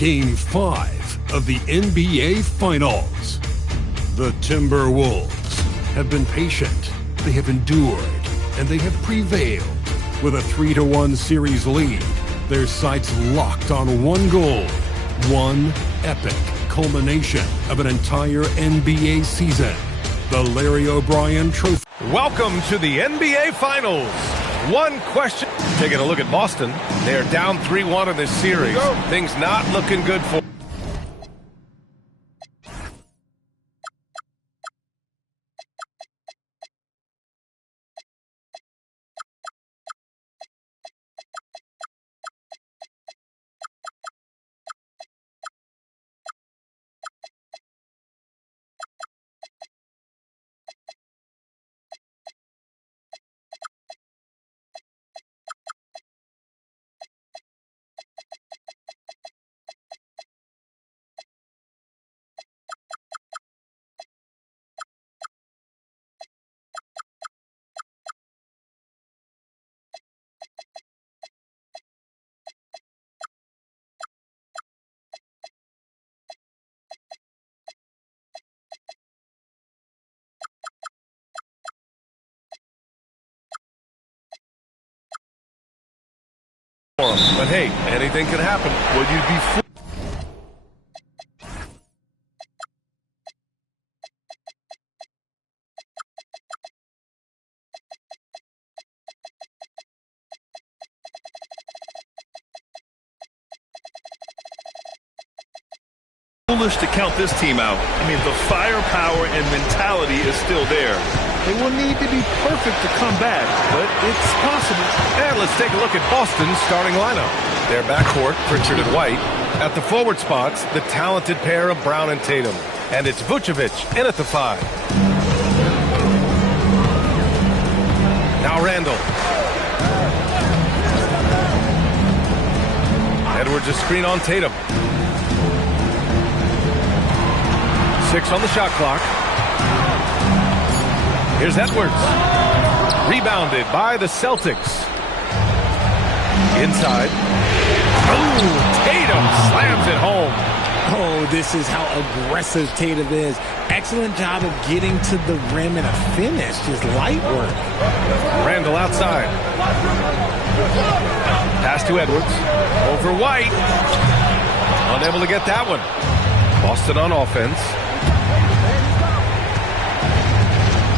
Game 5 of the NBA Finals. The Timberwolves have been patient, they have endured, and they have prevailed. With a 3-1 series lead, their sights locked on one goal, one epic culmination of an entire NBA season. The Larry O'Brien Trophy. Welcome to the NBA Finals. One question. Taking a look at Boston. They're down 3-1 in this series. Things not looking good for. But hey, anything can happen. Would you be foolish to count this team out? I mean, the firepower and mentality is still there. They will need to be perfect to come back, but it's possible. And let's take a look at Boston's starting lineup. Their backcourt, Pritchard and White. At the forward spots, the talented pair of Brown and Tatum. And it's Vucevic in at the 5. Now Randall. Edwards a screen on Tatum. 6 on the shot clock. Here's Edwards. Rebounded by the Celtics. Inside. Oh, Tatum slams it home. Oh, this is how aggressive Tatum is. Excellent job of getting to the rim and a finish. Just light work. Randall outside. Pass to Edwards. Over White. Unable to get that one. Boston on offense.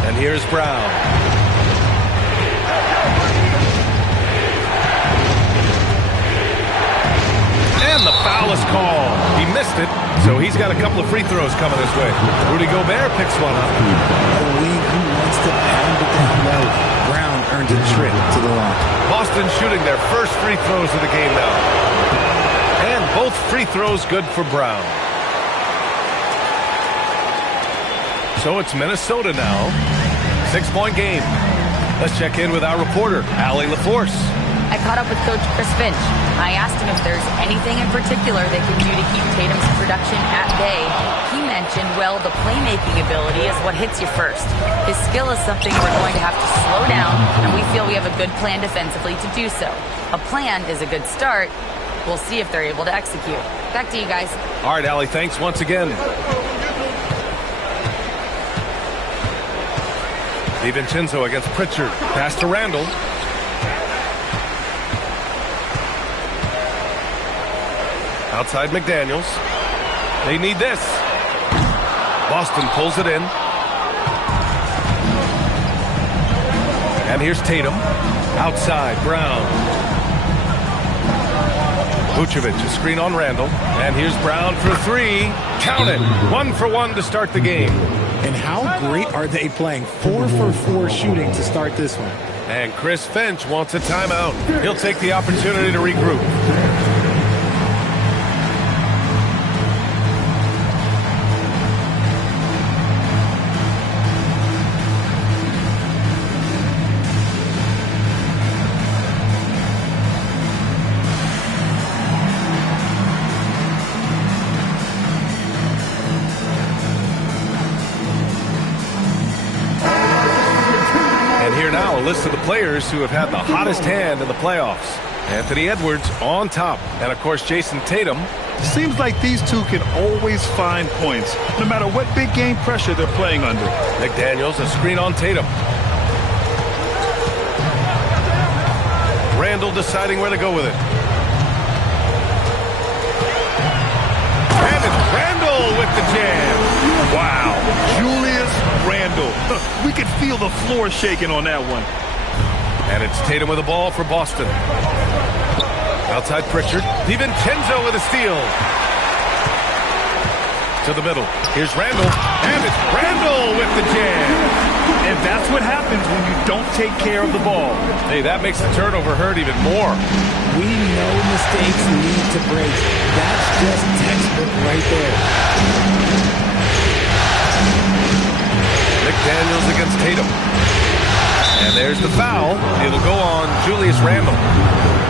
And here's Brown. And the foul is called. He missed it, so he's got a couple of free throws coming his way. Rudy Gobert picks one up. A wing who wants to pound it down low. Brown earns a trip to the line. Boston shooting their first free throws of the game now. And both free throws good for Brown. So it's Minnesota now. 6-point game. Let's check in with our reporter, Allie LaForce. I caught up with Coach Chris Finch. I asked him if there's anything in particular they can do to keep Tatum's production at bay. He mentioned, well, the playmaking ability is what hits you first. His skill is something we're going to have to slow down, and we feel we have a good plan defensively to do so. A plan is a good start. We'll see if they're able to execute. Back to you guys. All right, Allie, thanks once again. DiVincenzo against Pritchard. Pass to Randall. Outside McDaniels. They need this. Boston pulls it in. And here's Tatum. Outside, Brown. Vucevic, a screen on Randall. And here's Brown for 3. Count it. 1 for 1 to start the game. And how great are they playing? 4 for 4 shooting to start this one. And Chris Finch wants a timeout. He'll take the opportunity to regroup. List of the players who have had the hottest hand in the playoffs. Anthony Edwards on top. And, of course, Jason Tatum. Seems like these two can always find points, no matter what big game pressure they're playing under. McDaniels, a screen on Tatum. Randall deciding where to go with it. And it's Randall with the jam. Wow, Julius Randall. We could feel the floor shaking on that one. And it's Tatum with the ball for Boston. Outside Pritchard. DiVincenzo with a steal. To the middle. Here's Randall. And it's Randall with the jam. And that's what happens when you don't take care of the ball. Hey, that makes the turnover hurt even more. We know mistakes lead to breaks. That's just textbook right there. McDaniels against Tatum. And there's the foul. It'll go on Julius Randle.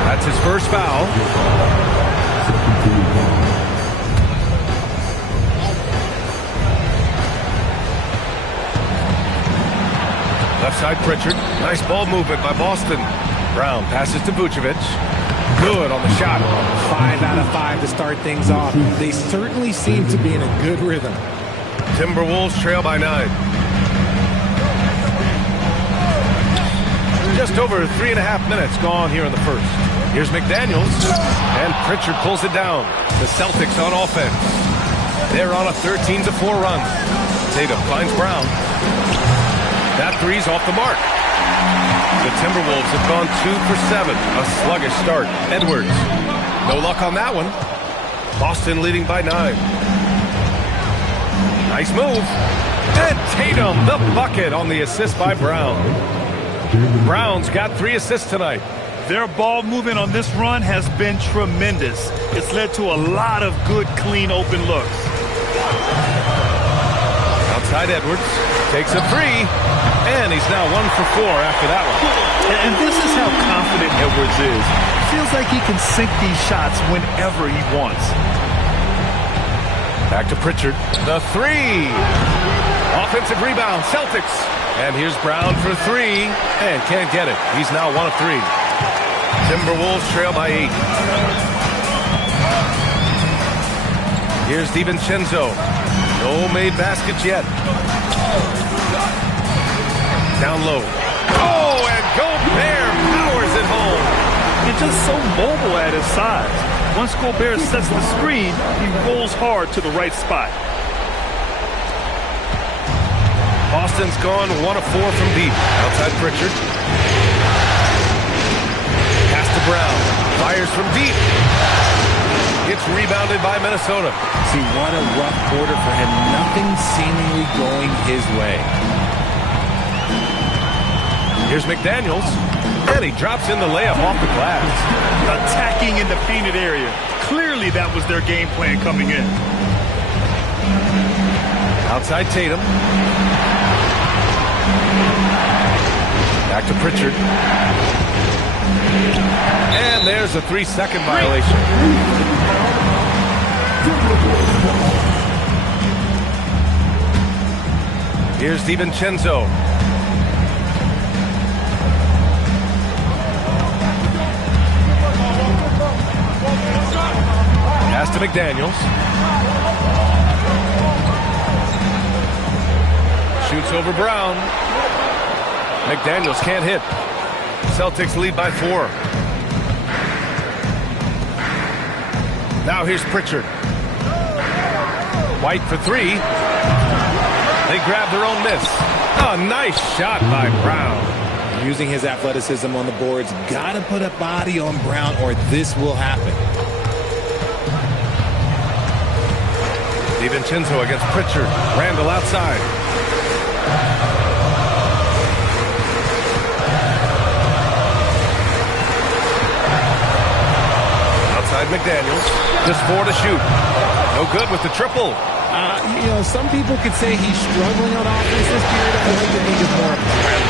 That's his first foul. Left side Pritchard. Nice ball movement by Boston. Brown passes to Vucevic. Good on the shot. 5 out of 5 to start things off. They certainly seem to be in a good rhythm. Timberwolves trail by 9. Just over 3.5 minutes gone here in the first. Here's McDaniels, and Pritchard pulls it down. The Celtics on offense. They're on a 13-4 run. Tatum finds Brown. That three's off the mark. The Timberwolves have gone 2 for 7. A sluggish start. Edwards. No luck on that one. Boston leading by 9. Nice move. And Tatum, the bucket on the assist by Brown. Brown's got 3 assists tonight. Their ball movement on this run has been tremendous. It's led to a lot of good, clean, open looks. Outside Edwards. Takes a 3. And he's now 1 for 4 after that one. And this is how confident Edwards is. Feels like he can sink these shots whenever he wants. Back to Pritchard. The 3. Offensive rebound. Celtics. And here's Brown for 3. And can't get it. He's now 1 of 3. Timberwolves trail by 8. Here's DiVincenzo. No made baskets yet. Down low. Oh, and Gobert powers it home. He's just so mobile at his size. Once Gobert sets the screen, he rolls hard to the right spot. Boston's gone 1 of 4 from deep. Outside Pritchard. Pass to Brown. Fires from deep. Gets rebounded by Minnesota. See, what a rough quarter for him. Nothing seemingly going his way. Here's McDaniels. And he drops in the layup off the glass. Attacking in the painted area. Clearly that was their game plan coming in. Outside Tatum. Back to Pritchard. And there's a 3-second violation. Here's DiVincenzo. Pass to McDaniels. Shoots over Brown. McDaniels can't hit. Celtics lead by 4. Now here's Pritchard. White for 3. They grab their own miss. Oh, nice shot by Brown. Using his athleticism on the boards. Got to put a body on Brown or this will happen. DiVincenzo against Pritchard. Randall outside. Outside McDaniels. Just 4 to shoot. No good with the triple. You know, some people could say he's struggling on offense this period. I like to think it's more impressive.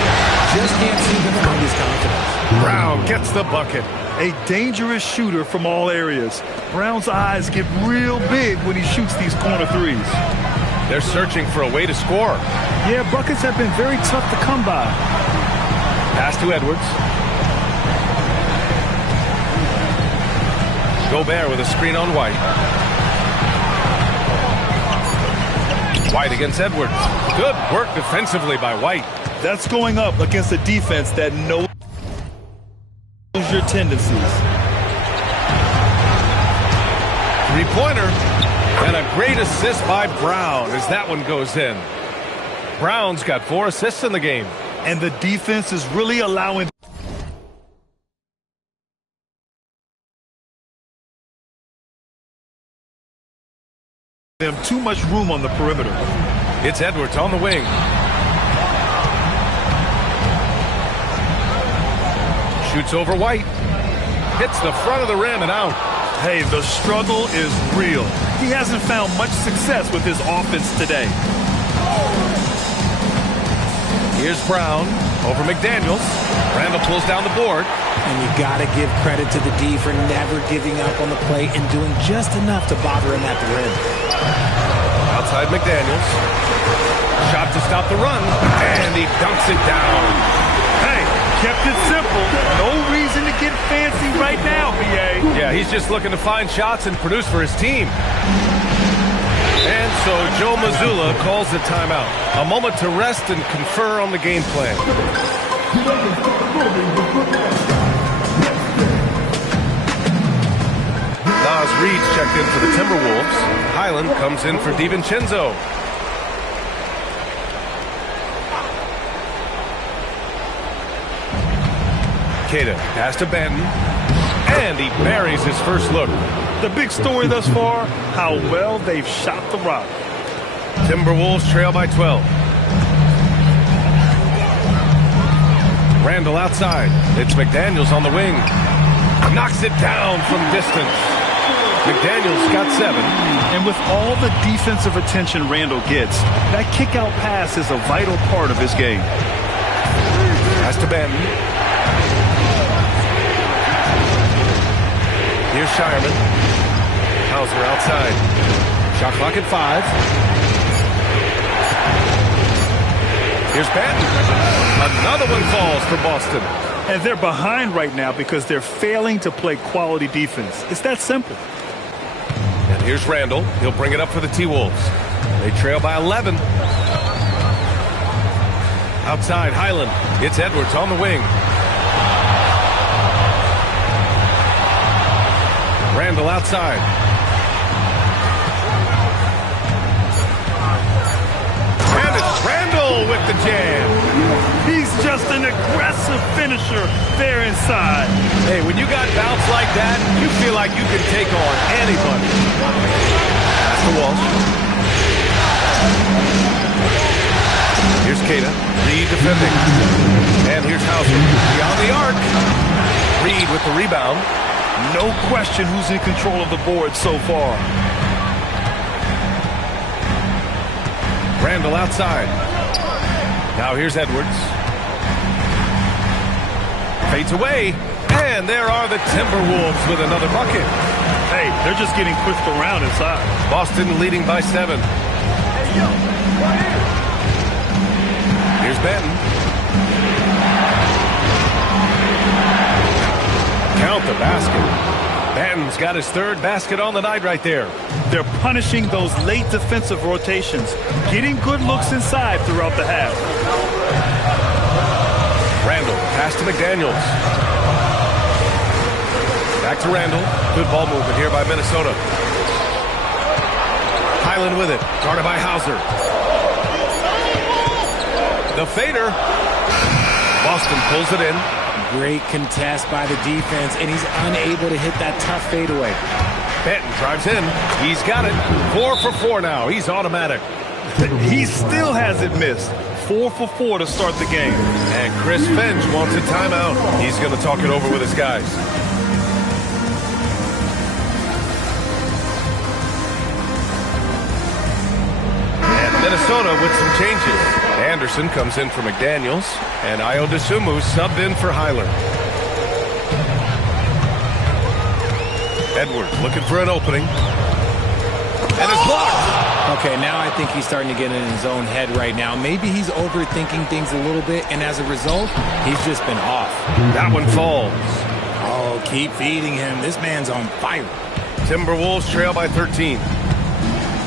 Just can't seem to find his confidence. Brown gets the bucket. A dangerous shooter from all areas. Brown's eyes get real big when he shoots these corner threes. They're searching for a way to score. Yeah, buckets have been very tough to come by. Pass to Edwards. Gobert with a screen on White. White against Edwards. Good work defensively by White. That's going up against a defense that knows your tendencies. Three-pointer. And a great assist by Brown as that one goes in. Brown's got 4 assists in the game. And the defense is really allowing them too much room on the perimeter. It's Edwards on the wing. Shoots over White. Hits the front of the rim and out. Hey, the struggle is real. He hasn't found much success with his offense today. Here's Brown over McDaniels. Randall pulls down the board. And you got to give credit to the D for never giving up on the plate and doing just enough to bother him at the rim. Outside McDaniels. Shot to stop the run. And he dunks it down. Hey, kept it simple. No reason to get fancy right now, BA. Yeah, he's just looking to find shots and produce for his team. And so Joe Mazzulla calls the timeout. A moment to rest and confer on the game plan. Nas Reed's checked in for the Timberwolves. Highland comes in for DiVincenzo. Queta pass to Benton. And he buries his first look. The big story thus far, how well they've shot the rock. Timberwolves trail by 12. Randall outside. It's McDaniels on the wing. Knocks it down from distance. McDaniels got 7. And with all the defensive attention Randall gets, that kick-out pass is a vital part of his game. Pass to Benton. Here's Shireman. Hauser outside. Shot clock at 5. Here's Benton. Another one falls for Boston. And they're behind right now because they're failing to play quality defense. It's that simple. And here's Randall. He'll bring it up for the T-Wolves. They trail by 11. Outside, Highland. It's Edwards on the wing. Randall outside. And it's Randall with the jam. He's just an aggressive finisher there inside. Hey, when you got bounce like that, you feel like you can take on anybody. That's the Walsh. Here's Queta. Reed defending. And here's Hauser. Beyond the arc. Reed with the rebound. No question who's in control of the board so far. Randall outside. Now here's Edwards. Fades away. And there are the Timberwolves with another bucket. Hey, they're just getting pushed around inside. Boston leading by 7. Here's Benton. Count the basket. Benton's got his 3rd basket on the night right there. They're punishing those late defensive rotations, getting good looks inside throughout the half. Randall, pass to McDaniels. Back to Randall. Good ball movement here by Minnesota. Highland with it. Guarded by Hauser. The fader. Boston pulls it in. Great contest by the defense, and he's unable to hit that tough fadeaway. Benton drives in. He's got it. 4 for 4 now. He's automatic. He still hasn't missed. 4 for 4 to start the game. And Chris Finch wants a timeout. He's going to talk it over with his guys. And Minnesota with some changes. Anderson comes in for McDaniels, and Ayo Dosunmu subbed in for Hyler. Edwards looking for an opening. And it's blocked. Okay, now I think he's starting to get in his own head right now. Maybe he's overthinking things a little bit, and as a result, he's just been off. That one falls. Oh, keep feeding him. This man's on fire. Timberwolves trail by 13.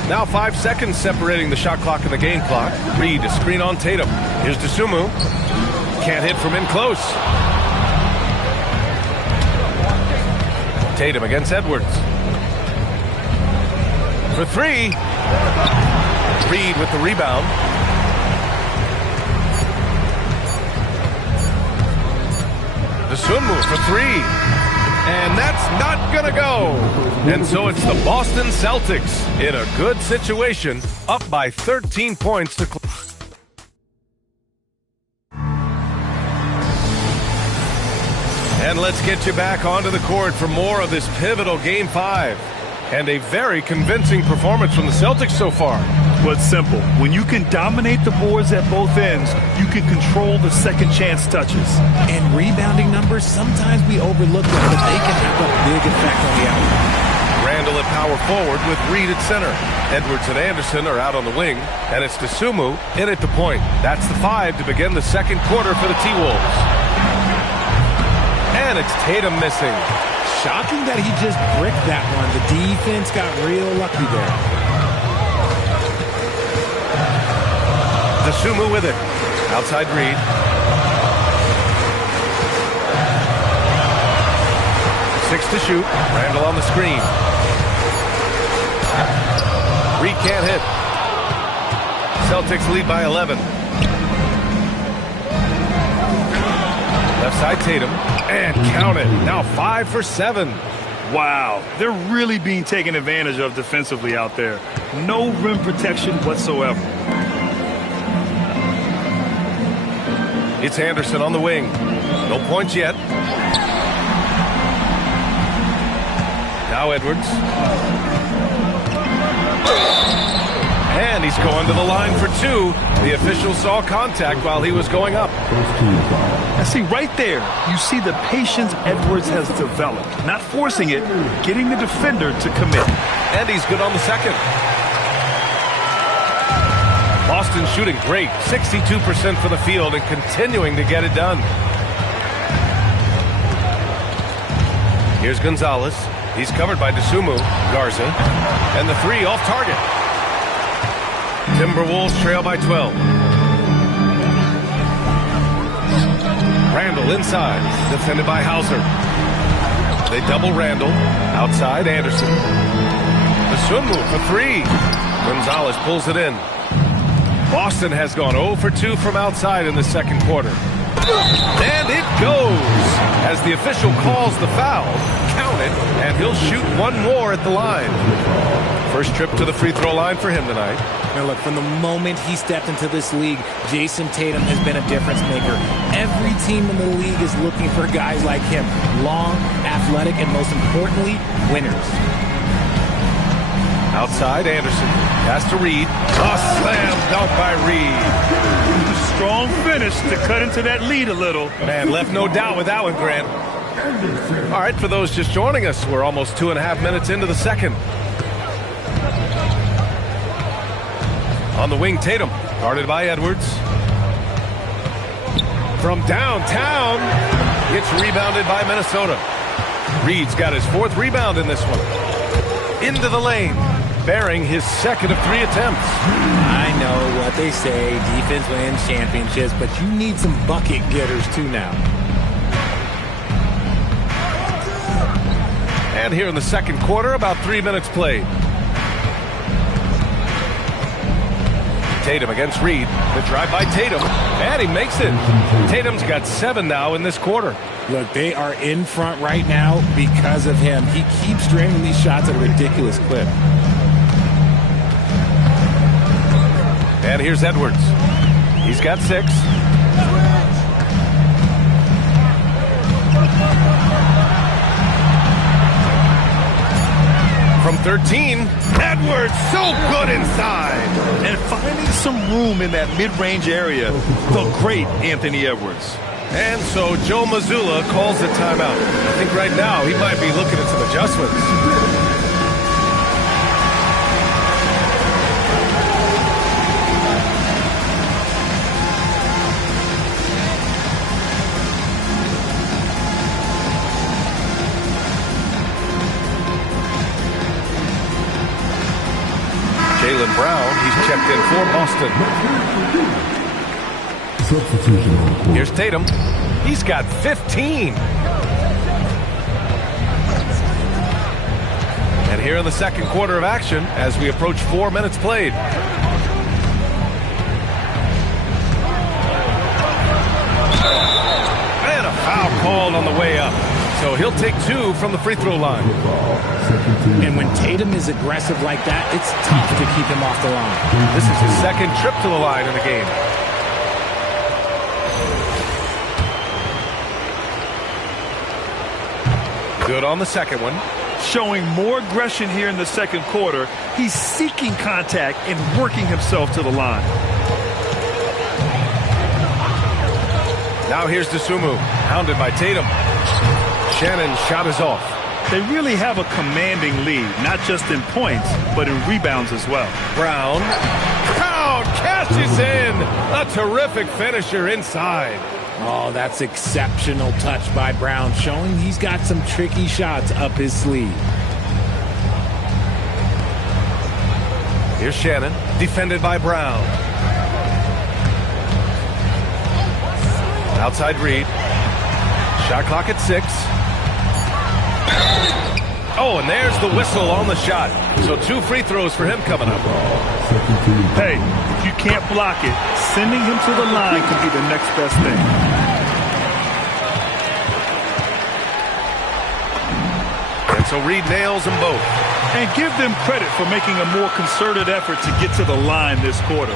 Now 5 seconds separating the shot clock and the game clock. Reed, a screen on Tatum. Here's Dosunmu. Can't hit from in close. Tatum against Edwards. For three. Reed with the rebound. Dosunmu for three. And that's not going to go. And so it's the Boston Celtics in a good situation, up by 13 points to And let's get you back onto the court for more of this pivotal Game 5. And a very convincing performance from the Celtics so far. Well, it's simple. When you can dominate the boards at both ends, you can control the second chance touches. And rebounding numbers, sometimes we overlook them, but they can have a big effect on the outcome. Randall at power forward with Reed at center. Edwards and Anderson are out on the wing, and it's Dosunmu in at the point. That's the 5 to begin the second quarter for the T-Wolves. And it's Tatum missing. Shocking that he just bricked that one. The defense got real lucky there. Dosunmu with it. Outside Reed. Six to shoot. Randall on the screen. Reed can't hit. Celtics lead by 11. Left side Tatum. And count it. Now 5 for 7. Wow, they're really being taken advantage of defensively out there. No rim protection whatsoever. It's Anderson on the wing. No points yet. Now Edwards. And he's going to the line for two. The official saw contact while he was going up. And see, right there, you see the patience Edwards has developed. Not forcing it, getting the defender to commit. And he's good on the second. Boston shooting great, 62% for the field and continuing to get it done. Here's Gonzalez. He's covered by Dosunmu, Garza, and the three off target. Timberwolves trail by 12. Randall inside, defended by Hauser. They double Randall. Outside, Anderson. Dosunmu for three. Gonzalez pulls it in. Boston has gone 0 for 2 from outside in the second quarter. And it goes as the official calls the foul. Count it, and he'll shoot one more at the line. First trip to the free throw line for him tonight. Now look, from the moment he stepped into this league, Jason Tatum has been a difference maker. Every team in the league is looking for guys like him. Long, athletic, and most importantly, winners. Outside, Anderson. Pass to Reed. A slam dunk by Reed. Strong finish to cut into that lead a little. Man, left no doubt with that one, Grant. All right, for those just joining us, we're almost 2.5 minutes into the second. On the wing, Tatum, guarded by Edwards. From downtown, gets rebounded by Minnesota. Reed's got his fourth rebound in this one. Into the lane, bearing his second of 3 attempts. I know what they say, defense wins championships, but you need some bucket getters too now. And here in the second quarter, about 3 minutes played. Tatum against Reed. The drive by Tatum. And he makes it. Tatum's got 7 now in this quarter. Look, they are in front right now because of him. He keeps draining these shots at a ridiculous clip. And here's Edwards. He's got 6. From 13, Edwards so good inside. And finding some room in that mid-range area, the great Anthony Edwards. And so Joe Mazzulla calls a timeout. I think right now he might be looking at some adjustments. Boston. Here's Tatum. He's got 15. And here in the second quarter of action as we approach 4 minutes played. And a foul called on the way up. So he'll take 2 from the free throw line. And when Tatum is aggressive like that, it's tough to keep him off the line. This is his second trip to the line in the game. Good on the second one. Showing more aggression here in the second quarter. He's seeking contact and working himself to the line. Now here's Dosunmu, hounded by Tatum. Shannon's shot is off. They really have a commanding lead, not just in points, but in rebounds as well. Brown. Crowd cashes in. A terrific finisher inside. Oh, that's exceptional touch by Brown, showing he's got some tricky shots up his sleeve. Here's Shannon, defended by Brown. Outside Reed. Shot clock at 6. Oh, and there's the whistle on the shot. So 2 free throws for him coming up. Hey, if you can't block it, sending him to the line could be the next best thing. And so Reed nails them both. And give them credit for making a more concerted effort to get to the line this quarter.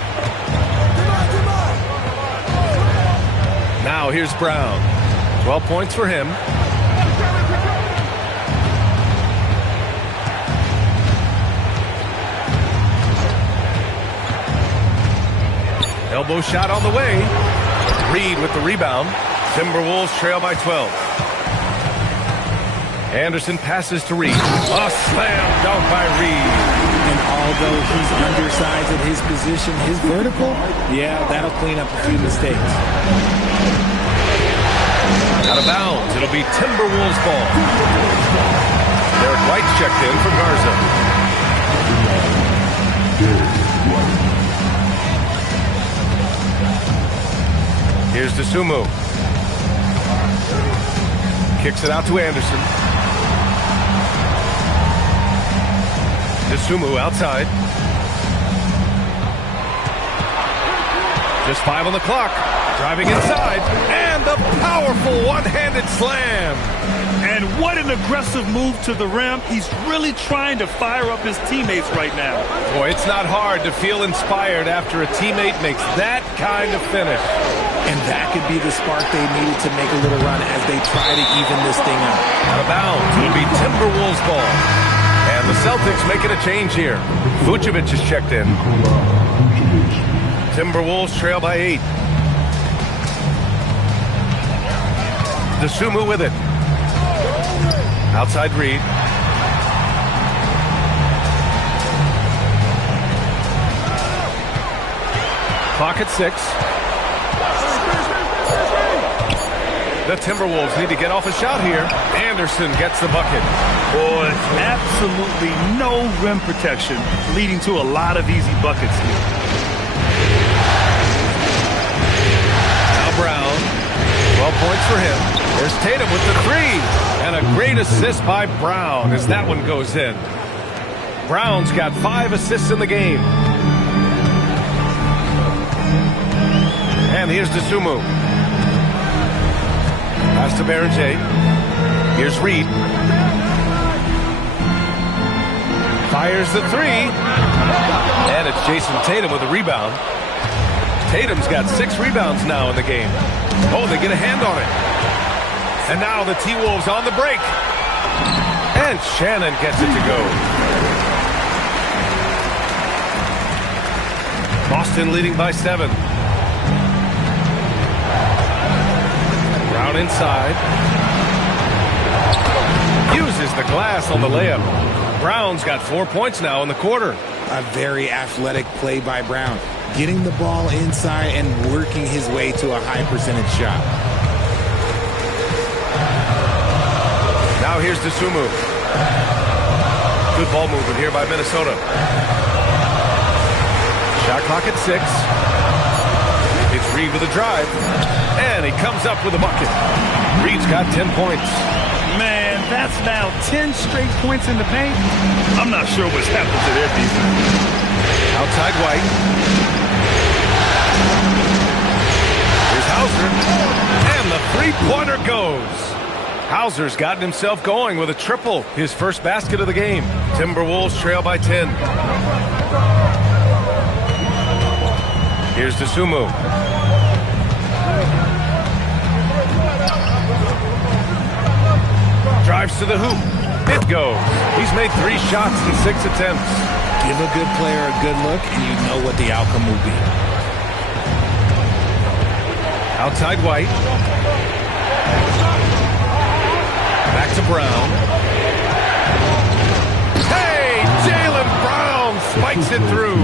Now here's Brown. 12 points for him. Elbow shot on the way. Reed with the rebound. Timberwolves trail by 12. Anderson passes to Reed. A slam dunk by Reed. And although he's undersized at his position, his vertical, yeah, that'll clean up a few mistakes. Out of bounds. It'll be Timberwolves ball. Derek White checked in for Garza. Here's Dosunmu. Kicks it out to Anderson. Dosunmu outside. Just 5 on the clock. Driving inside. And the powerful one-handed slam. And what an aggressive move to the rim. He's really trying to fire up his teammates right now. Boy, it's not hard to feel inspired after a teammate makes that kind of finish. And that could be the spark they needed to make a little run as they try to even this thing up. Out of bounds. It'll be Timberwolves ball. And the Celtics making a change here. Vucevic is checked in. Timberwolves trail by 8. Dosunmu with it. Outside Reed. Clock at 6. The Timberwolves need to get off a shot here. Anderson gets the bucket. Boy, absolutely no rim protection, leading to a lot of easy buckets here. Now Brown. 12 points for him. There's Tatum with the 3. And a great assist by Brown as that one goes in. Brown's got 5 assists in the game. And here's Dosunmu. Pass to Berger. Here's Reed. Fires the 3. And it's Jason Tatum with a rebound. Tatum's got 6 rebounds now in the game. Oh, they get a hand on it. And now the T-Wolves on the break. And Shannon gets it to go. Boston leading by 7. Brown inside. Uses the glass on the layup. Brown's got 4 points now in the quarter. A very athletic play by Brown. Getting the ball inside and working his way to a high percentage shot. Now here's Dosunmu. Good ball movement here by Minnesota. Shot clock at 6. 6. It's Reed with a drive. And he comes up with a bucket. Reed's got 10 points. Man, that's now 10 straight points in the paint. I'm not sure what's happened to their defense. Outside White. Here's Hauser. And the three-pointer goes. Hauser's gotten himself going with a triple. His first basket of the game. Timberwolves trail by 10. Here's Dosunmu. Drives to the hoop. It goes. He's made 3 shots in 6 attempts. Give a good player a good look, and you know what the outcome will be. Outside White. Back to Brown. Hey, Jaylen Brown spikes it through.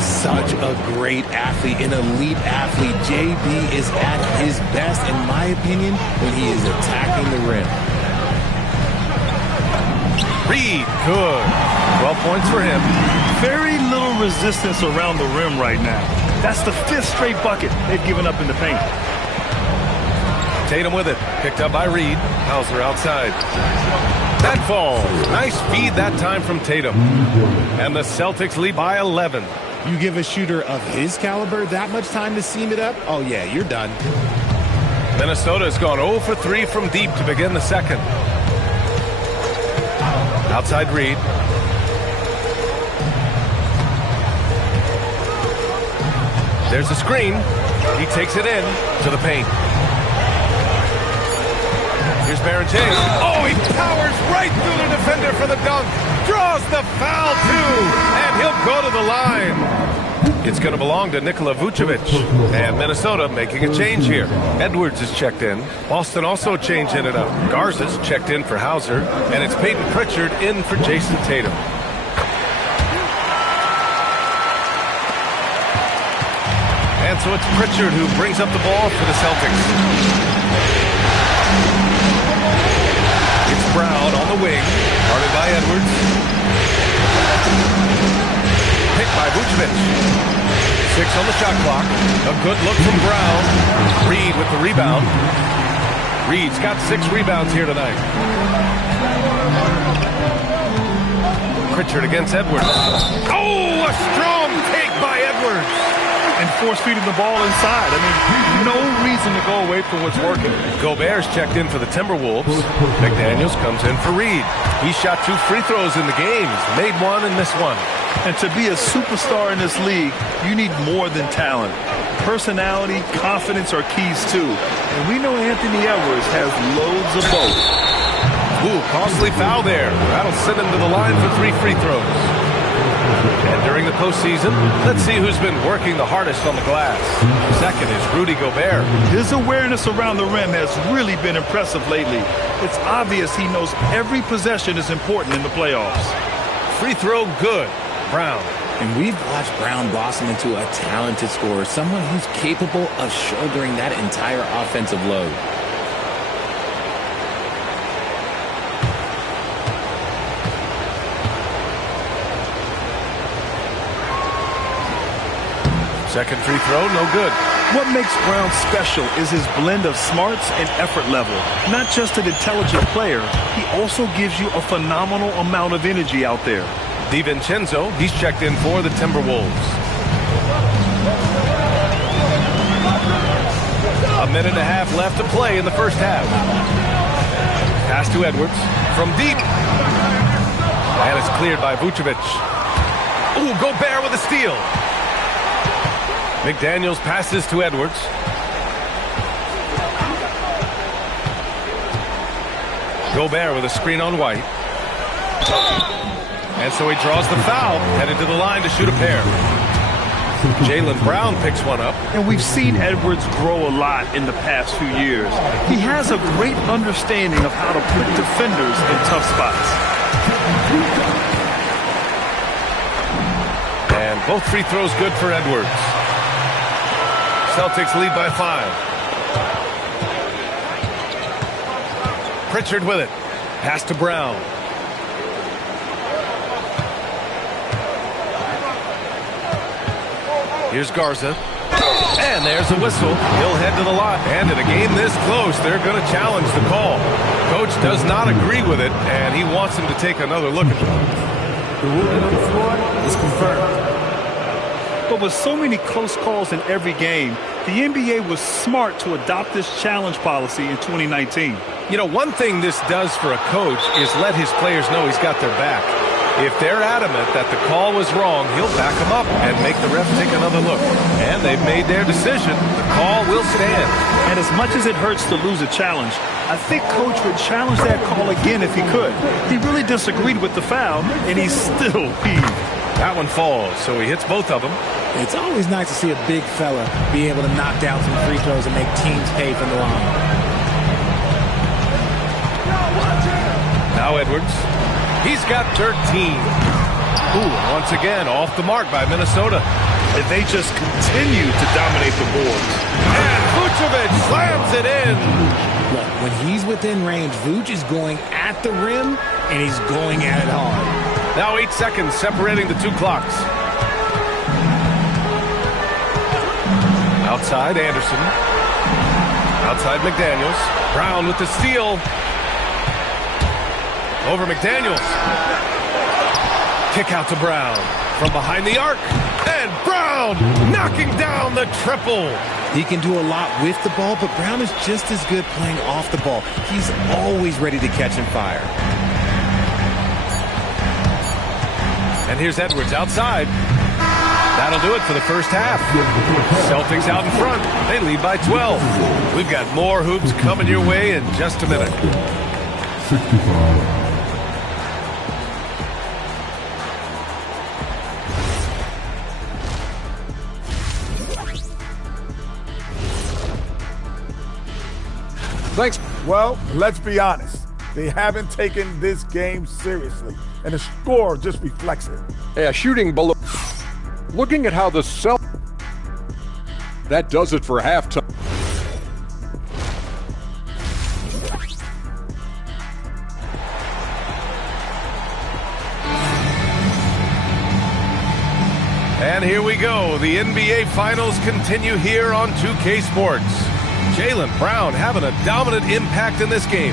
Such a great athlete, an elite athlete. JB is at his best, in my opinion, when he is attacking the rim. Reed, good. 12 points for him. Very little resistance around the rim right now. That's the 5th straight bucket they've given up in the paint. Tatum with it. Picked up by Reed. Hauser outside. That falls. Nice feed that time from Tatum. And the Celtics lead by 11. You give a shooter of his caliber that much time to seam it up? Oh, yeah, you're done. Minnesota's gone 0 for 3 from deep to begin the second. Outside Reed. There's a screen. He takes it in to the paint. Here's Baron James. Oh, he powers right through the defender for the dunk. Draws the foul, too. And he'll go to the line. It's going to belong to Nikola Vucevic. And Minnesota making a change here. Edwards is checked in. Boston also changing it up. Garza's checked in for Hauser. And it's Peyton Pritchard in for Jason Tatum. And so it's Pritchard who brings up the ball for the Celtics. It's Brown on the wing. Guarded by Edwards. Picked by Vucevic. 6 on the shot clock. A good look from Brown. Reed with the rebound. Reed's got 6 rebounds here tonight. Pritchard against Edwards. Oh, a strong take by Edwards. And force-feeding the ball inside. I mean, no reason to go away from what's working. Gobert's checked in for the Timberwolves. McDaniels comes in for Reed. He shot 2 free throws in the game. He's made 1 and missed 1. And to be a superstar in this league, you need more than talent. Personality, confidence are keys too. And we know Anthony Edwards has loads of both. Ooh, costly foul there. That'll send him to the line for 3 free throws. And during the postseason, let's see who's been working the hardest on the glass. Second is Rudy Gobert. His awareness around the rim has really been impressive lately. It's obvious he knows every possession is important in the playoffs. Free throw good. Brown. And we've watched Brown blossom into a talented scorer, someone who's capable of shouldering that entire offensive load. Second free throw, no good. What makes Brown special is his blend of smarts and effort level. Not just an intelligent player, he also gives you a phenomenal amount of energy out there. DiVincenzo, he's checked in for the Timberwolves. A minute and a half left to play in the first half. Pass to Edwards from deep. And it's cleared by Vucevic. Ooh, Gobert with a steal. McDaniels passes to Edwards. Gobert with a screen on White. And so he draws the foul, headed to the line to shoot a pair. Jaylen Brown picks one up. And we've seen Edwards grow a lot in the past few years. He has a great understanding of how to put defenders in tough spots. And both free throws good for Edwards. Celtics lead by 5. Pritchard with it. Pass to Brown. Here's Garza. And there's a whistle. He'll head to the line. And in a game this close, they're going to challenge the call. Coach does not agree with it, and he wants him to take another look at it. The ruling on the floor is confirmed. But with so many close calls in every game, the NBA was smart to adopt this challenge policy in 2019. You know, one thing this does for a coach is let his players know he's got their back. If they're adamant that the call was wrong, he'll back them up and make the ref take another look. And they've made their decision. The call will stand. And as much as it hurts to lose a challenge, I think Coach would challenge that call again if he could. He really disagreed with the foul, and he's still peeved. That one falls, so he hits both of them. It's always nice to see a big fella be able to knock down some free throws and make teams pay from the line. Now Edwards. He's got 13. Ooh, once again, off the mark by Minnesota. And they just continue to dominate the boards. And Vucevic slams it in. Look, when he's within range, Vuce is going at the rim, and he's going at it hard. Now 8 seconds separating the two clocks. Outside Anderson. Outside McDaniels. Brown with the steal. Over McDaniels. Kick out to Brown. From behind the arc. And Brown knocking down the triple. He can do a lot with the ball, but Brown is just as good playing off the ball. He's always ready to catch and fire. And here's Edwards outside. That'll do it for the first half. Celtics out in front. They lead by 12. We've got more hoops coming your way in just a minute. 65. Thanks. Well, let's be honest. They haven't taken this game seriously, and the score just reflects it. Yeah, shooting below. Looking at how the Celtics. That does it for halftime. And here we go. The NBA Finals continue here on 2K Sports. Jaylen Brown having a dominant impact in this game.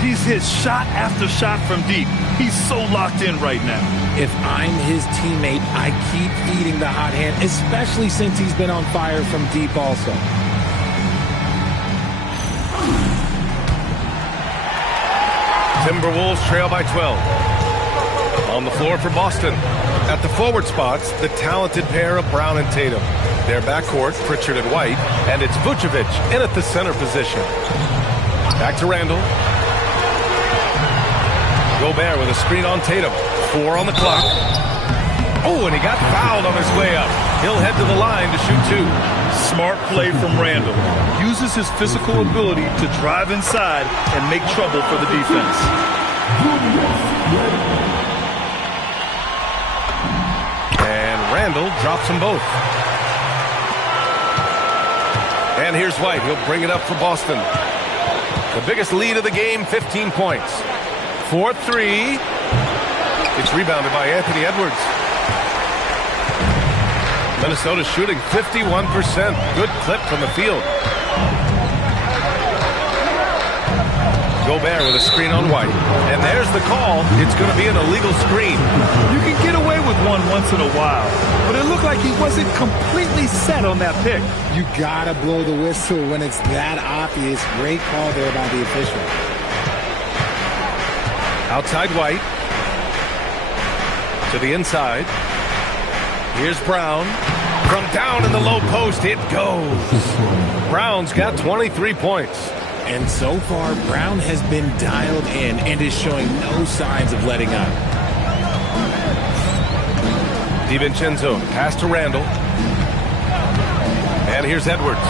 He's hit shot after shot from deep. He's so locked in right now. If I'm his teammate, I keep feeding the hot hand, especially since he's been on fire from deep also. Timberwolves trail by 12. On the floor for Boston. At the forward spots, the talented pair of Brown and Tatum. Their backcourt, Pritchard and White, and it's Vucevic in at the center position. Back to Randall. Gobert with a screen on Tatum. 4 on the clock. Oh, and he got fouled on his way up. He'll head to the line to shoot 2. Smart play from Randall. Uses his physical ability to drive inside and make trouble for the defense. And Randall drops them both. And here's White. He'll bring it up for Boston. The biggest lead of the game, 15 points. 4-3. It's rebounded by Anthony Edwards. Minnesota shooting 51%. Good clip from the field. Gobert with a screen on White. And there's the call. It's going to be an illegal screen. You can get away with one once in a while, but it looked like he wasn't completely set on that pick. You gotta blow the whistle when it's that obvious. Great call there by the official. Outside White. To the inside. Here's Brown. From down in the low post, it goes. Brown's got 23 points. And so far, Brown has been dialed in and is showing no signs of letting up. DiVincenzo, pass to Randall. And here's Edwards.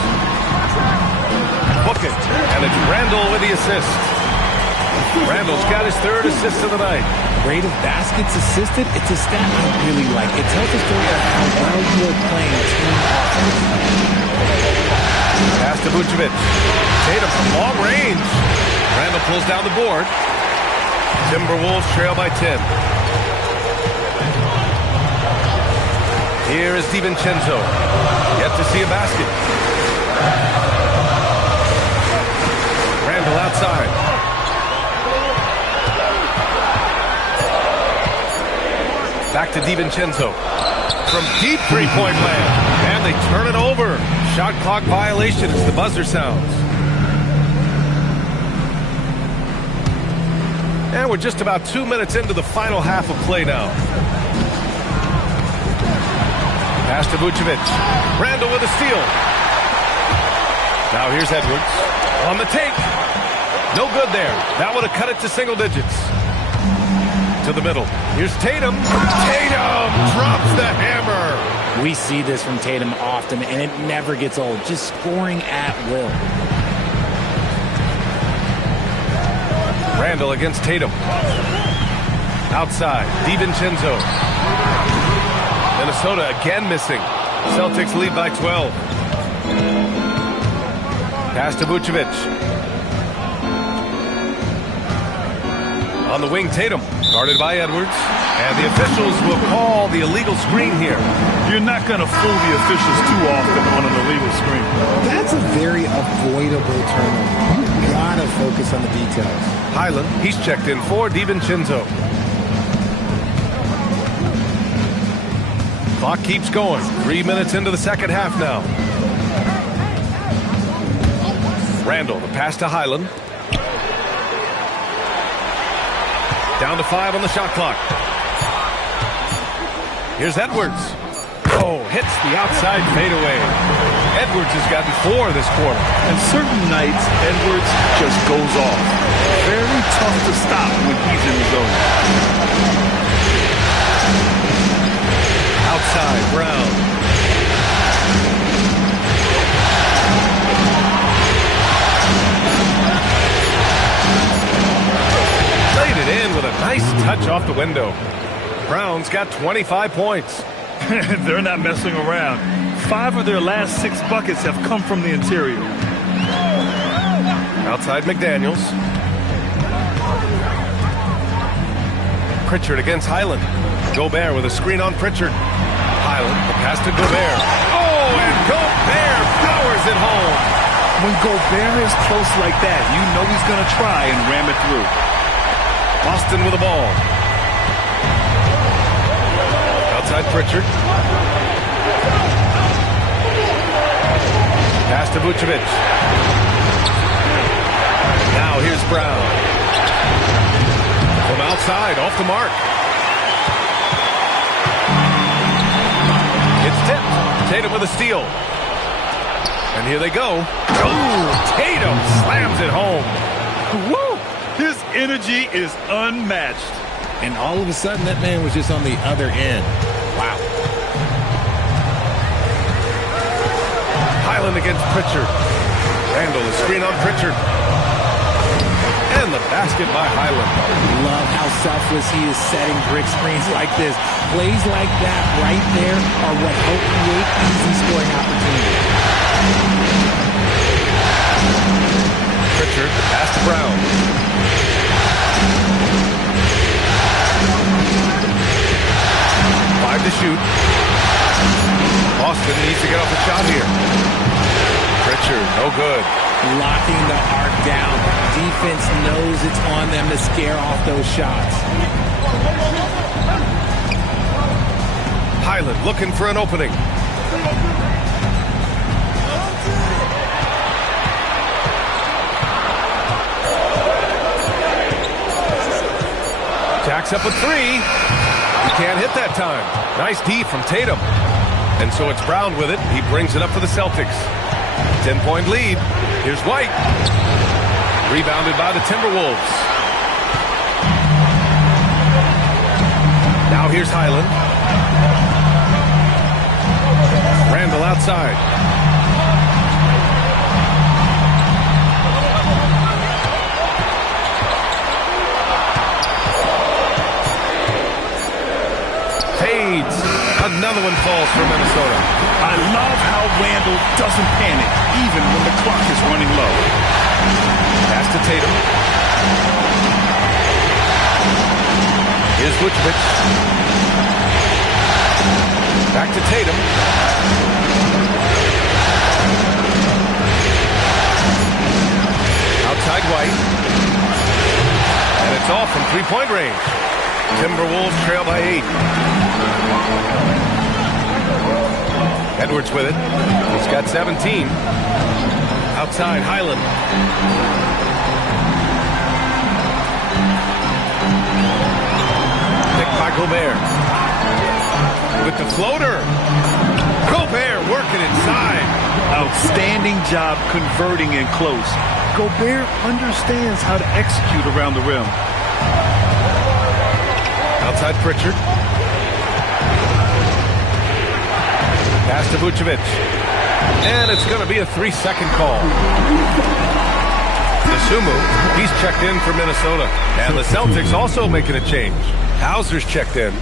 Book it. And it's Randall with the assist. Randall's got his 3rd assist of the night. Rate of baskets assisted, it's a stat I really like. It tells a story of how well you are playing team offense. Pass to Vucevic. Tatum from long range. Randall pulls down the board. Timberwolves trail by 10. Here is DiVincenzo. Yet to see a basket. Randall outside. Back to DiVincenzo. From deep three-point land. And they turn it over. Shot clock violation as the buzzer sounds. And we're just about 2 minutes into the final half of play now. Pass to Vucevic. Randall with a steal. Now here's Edwards. On the take. No good there. That would have cut it to single digits. To the middle. Here's Tatum. Tatum drops the hammer. We see this from Tatum often, and it never gets old. Just scoring at will. Randall against Tatum. Outside. DiVincenzo. Minnesota again missing. Celtics lead by 12. Pass to Vucevic. On the wing, Tatum. Guarded by Edwards. And the officials will call the illegal screen here. You're not going to fool the officials too often on an illegal screen. That's a very avoidable turnover. You gotta focus on the details. Highland, he's checked in for DiVincenzo. Clock keeps going. 3 minutes into the second half now. Randall, the pass to Highland. Down to 5 on the shot clock. Here's Edwards. Oh, hits the outside fadeaway. Edwards has gotten 4 this quarter. And certain nights, Edwards just goes off. Very tough to stop when he's in the zone. Outside, Brown. Played it in with a nice touch off the window. Brown's got 25 points. They're not messing around. 5 of their last 6 buckets have come from the interior. Outside McDaniels. Pritchard against Highland. Gobert with a screen on Pritchard. Highland, the pass to Gobert. Oh, and Gobert powers it home. When Gobert is close like that, you know he's going to try and ram it through. Boston with the ball. Outside Pritchard. Pass to Vucevic. Now here's Brown. From outside, off the mark. It's tipped. Tatum with a steal. And here they go. Oh, Tatum slams it home. Woo! His energy is unmatched. And all of a sudden, that man was just on the other end. Wow. Highland against Pritchard. Randall, the screen on Pritchard. And the basket by Highland. Love how selfless he is setting brick screens like this. Plays like that right there are what help create easy scoring opportunities. Pritchard, pass to Brown. Five to shoot. Boston needs to get off a shot here. Pritchard, no good. Locking the arc down. Defense knows it's on them to scare off those shots. Highland looking for an opening. Jacks up a 3. He can't hit that time. Nice D from Tatum. And so it's Brown with it. He brings it up for the Celtics. 10-point lead. Here's White. Rebounded by the Timberwolves. Now here's Highland. Randall outside. Fades. Another one falls for Minnesota. I love how Randall doesn't panic, even when the clock is running low. Pass to Tatum. Here's Vucevic. Back to Tatum. Outside White. And it's off from three-point range. Timberwolves trail by 8. Edwards with it. He's got 17. Outside, Highland. Picked by Gobert. With the floater. Gobert working inside. Outstanding job converting in close. Gobert understands how to execute around the rim. Outside Pritchard. Pass to Vucevic. And it's going to be a 3-second call. Dosunmu, he's checked in for Minnesota. And the Celtics also making a change. Hauser's checked in.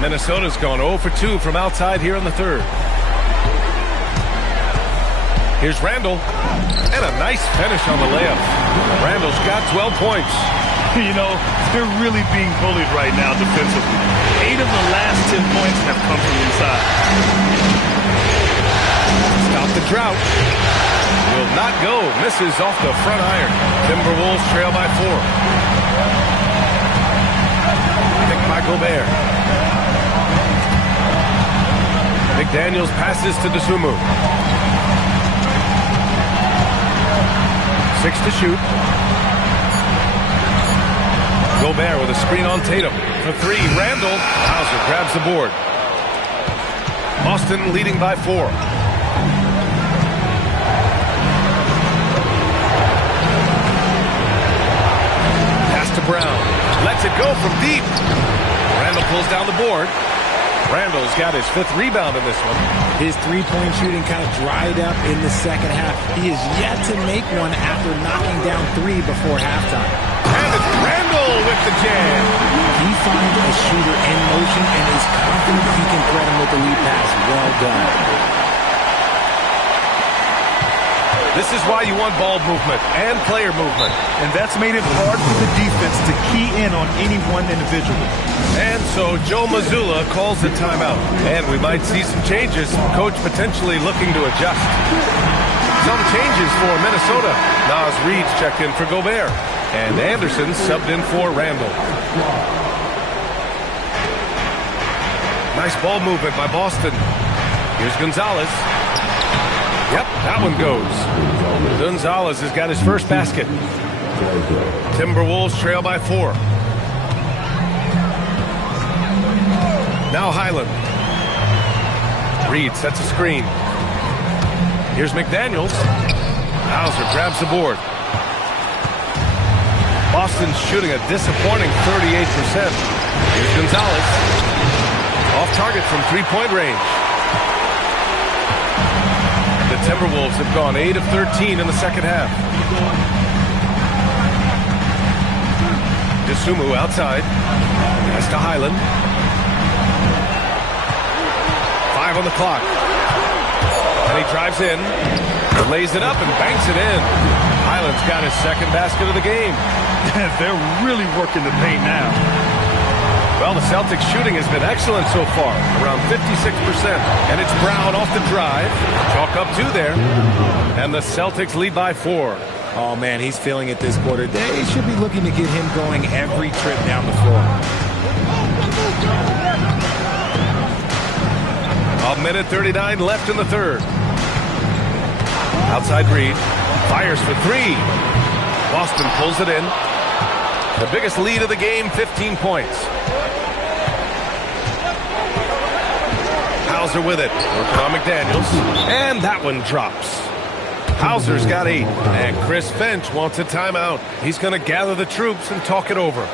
Minnesota's gone 0 for 2 from outside here in the third. Here's Randall. And a nice finish on the layup. Randall's got 12 points. You know, they're really being bullied right now defensively. 8 of the last 10 points have come from inside. Stop the drought. Will not go. Misses off the front iron. Timberwolves trail by 4. Picked by Gobert. McDaniels passes to Dosunmu. 6 to shoot. Gobert with a screen on Tatum. For 3, Randall. Hauser grabs the board. Boston leading by 4. Pass to Brown. Lets it go from deep. Randall pulls down the board. Randall's got his 5th rebound in this one. His three-point shooting kind of dried up in the second half. He is yet to make one after knocking down 3 before halftime. And it's Randall with the jam. He finds a shooter in motion and is confident he can thread him with the lead pass. Well done. This is why you want ball movement and player movement. And that's made it hard for the defense to key in on any one individual. And so Joe Mazzulla calls the timeout. And we might see some changes. Coach potentially looking to adjust. Some changes for Minnesota. Naz Reid's checked in for Gobert. And Anderson subbed in for Randall. Nice ball movement by Boston. Here's Gonzalez. Yep, that one goes. Gonzalez has got his first basket. Timberwolves trail by 4. Now Highland. Reid sets a screen. Here's McDaniels. Hauser grabs the board. Boston's shooting a disappointing 38%. Here's Gonzalez. Off target from three-point range. The Timberwolves have gone 8 of 13 in the second half. Dosunmu outside. Pass to Highland. 5 on the clock. And he drives in, lays it up and banks it in. Highland's got his second basket of the game. They're really working the paint now. Well, the Celtics shooting has been excellent so far, around 56%. And it's Brown off the drive. Chalk up 2 there. And the Celtics lead by 4. Oh, man, he's feeling it this quarter. They should be looking to get him going every trip down the floor. A minute 39 left in the third. Outside Reid. Fires for 3. Boston pulls it in. The biggest lead of the game, 15 points. Hauser with it. Working on McDaniels. And that one drops. Hauser's got 8. And Chris Finch wants a timeout. He's going to gather the troops and talk it over.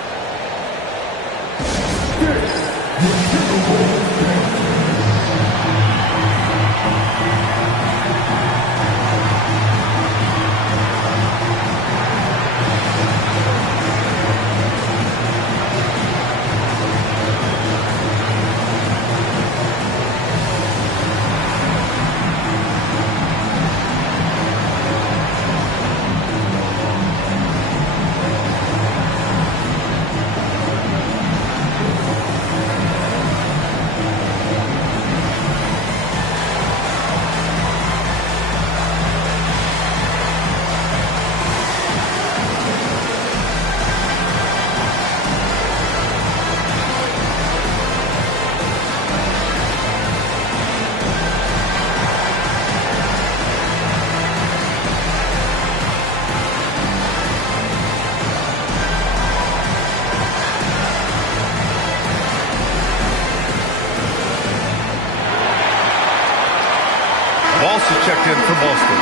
Walsh has checked in for Boston.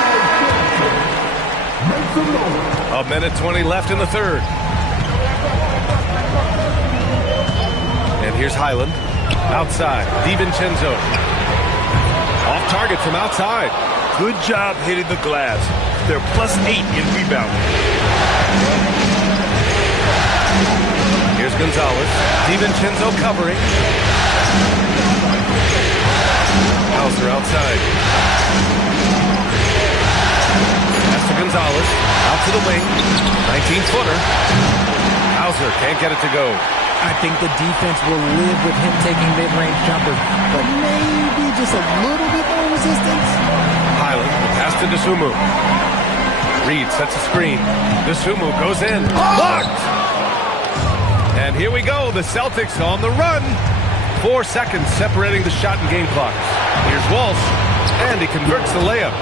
1:20 left in the third. And here's Highland. Outside. DiVincenzo. Off target from outside. Good job hitting the glass. They're +8 in rebounding. Here's Gonzalez. DiVincenzo covering. Hauser outside. Pass to Gonzalez. Out to the wing. 19-footer. Hauser can't get it to go. I think the defense will live with him taking mid-range jumpers, but maybe just a little bit more resistance. Highland, pass to Dosunmu. Reed sets a screen. Dosunmu goes in. Blocked! And here we go. The Celtics on the run. 4 seconds separating the shot and game clocks. Here's Walsh, and he converts the layup.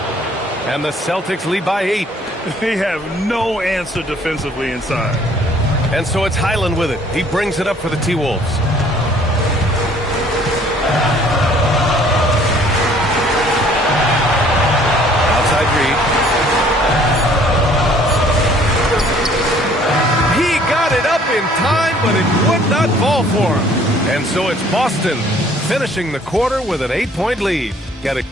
And the Celtics lead by 8. They have no answer defensively inside. And so it's Highland with it. He brings it up for the T-Wolves. Outside Reed. He got it up in time, but it would not fall for him. And so it's Boston finishing the quarter with an 8-point lead. Get it.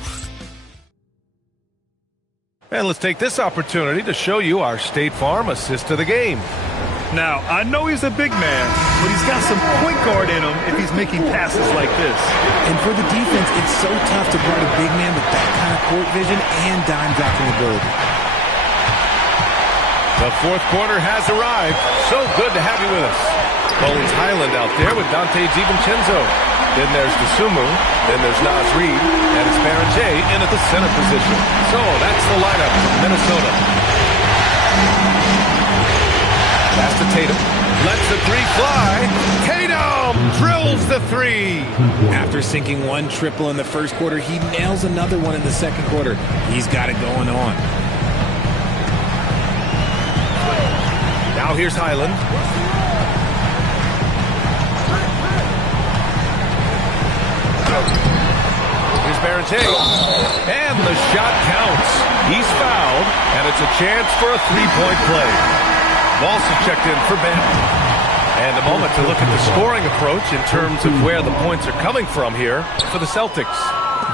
And let's take this opportunity to show you our State Farm assist of the game. Now, I know he's a big man, but he's got some point guard in him if he's making passes like this. And for the defense, it's so tough to guard a big man with that kind of court vision and dime dropping ability. The fourth quarter has arrived. So good to have you with us. Collins Highland out there with Dante DiVincenzo. Then there's Dosunmu. Then there's Naz Reid. And it's Barrett in at the center position. So that's the lineup from Minnesota. Pass to Tatum. Lets the three fly. Tatum drills the three. After sinking one triple in the first quarter, he nails another one in the second quarter. He's got it going on. Now here's Highland. Here's Barrett. And the shot counts. He's fouled, and it's a chance for a three-point play. Walsh has checked in for Ben. And a moment to look at the scoring approach in terms of where the points are coming from here for the Celtics.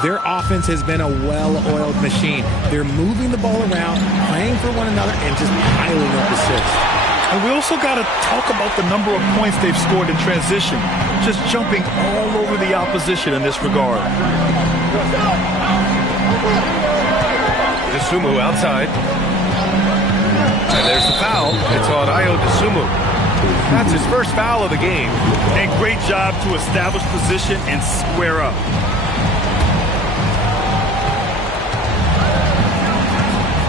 Their offense has been a well-oiled machine. They're moving the ball around, playing for one another, and just piling up assists. And we also got to talk about the number of points they've scored in transition, just jumping all over the opposition in this regard. Dosunmu outside. And there's the foul. It's on Ayo Dosunmu. That's his first foul of the game. And great job to establish position and square up.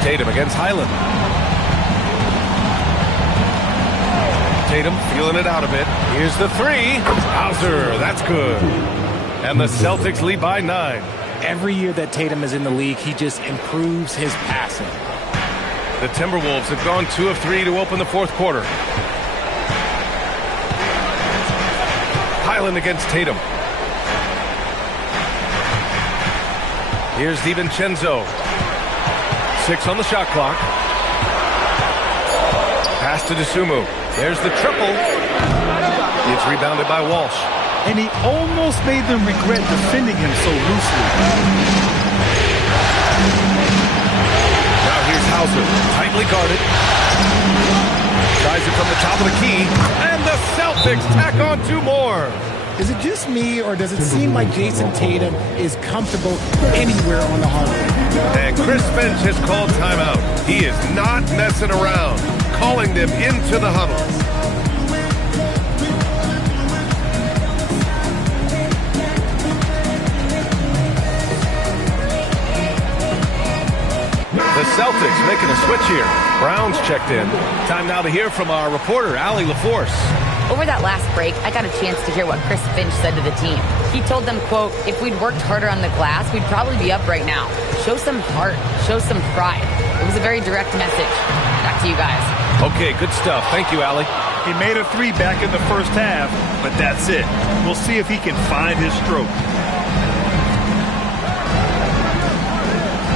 Tatum against Highland. Tatum feeling it out a bit. Here's the three. Hauser, that's good. And the Celtics lead by 9. Every year that Tatum is in the league, he just improves his passing. The Timberwolves have gone 2 of 3 to open the fourth quarter. Highland against Tatum. Here's DiVincenzo. 6 on the shot clock. Pass to Dosunmu. There's the triple. It's rebounded by Walsh. And he almost made them regret defending him so loosely. Now here's Hauser, tightly guarded. Tries it from the top of the key. And the Celtics tack on 2 more. Is it just me, or does it seem like Jason Tatum is comfortable anywhere on the hardwood? And Chris Finch has called timeout. He is not messing around, calling them into the huddle. The Celtics making a switch here. Brown's checked in. Time now to hear from our reporter, Allie LaForce. Over that last break, I got a chance to hear what Chris Finch said to the team. He told them, quote, if we'd worked harder on the glass, we'd probably be up right now. Show some heart. Show some pride. It was a very direct message. Back to you guys. Okay, good stuff. Thank you, Allie. He made a 3 back in the first half, but that's it. We'll see if he can find his stroke.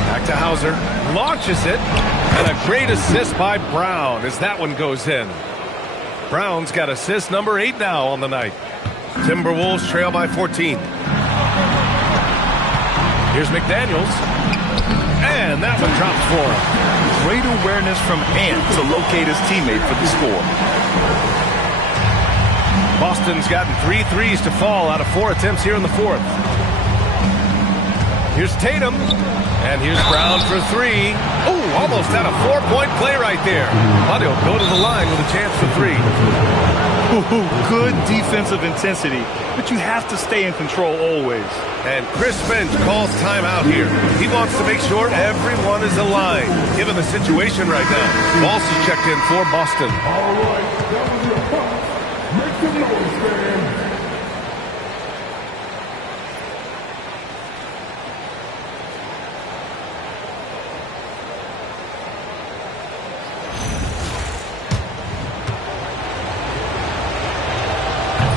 Back Back to Hauser. Launches it. And a great assist by Brown as that one goes in. Brown's got assist number 8 now on the night. Timberwolves trail by 14. Here's McDaniels. And that one drops for him. Great awareness from Ant to locate his teammate for the score. Boston's gotten 3 threes to fall out of 4 attempts here in the fourth. Here's Tatum. And here's Brown for 3. Oh, almost had a 4-point play right there. But he'll go to the line with a chance for 3. Good defensive intensity, but you have to stay in control always. And Chris Finch calls timeout here. He wants to make sure everyone is aligned, given the situation right now. Walsh is checked in for Boston. All right, that was your punt. Make some noise, man.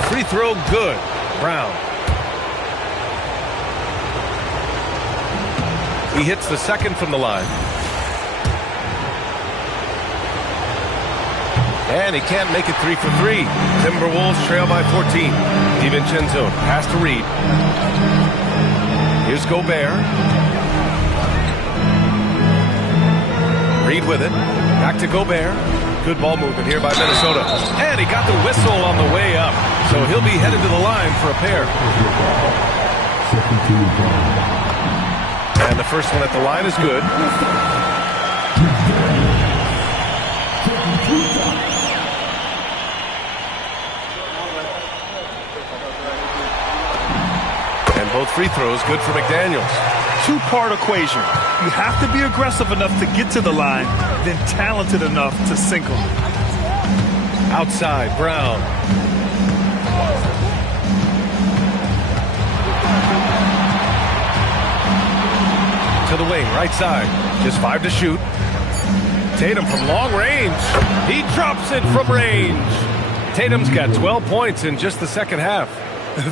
Free throw good. Brown. He hits the second from the line. And he can't make it 3 for 3. Timberwolves trail by 14. DiVincenzo pass to Reed. Here's Gobert. Reed with it. Back to Gobert. Good ball movement here by Minnesota. And he got the whistle on the way up. So he'll be headed to the line for a pair. And the first one at the line is good. And both free throws good for McDaniels. Two-part equation. You have to be aggressive enough to get to the line, then talented enough to sink them. Outside, Brown. To the wing, right side. Just 5 to shoot. Tatum from long range. He drops it from range. Tatum's got 12 points in just the second half.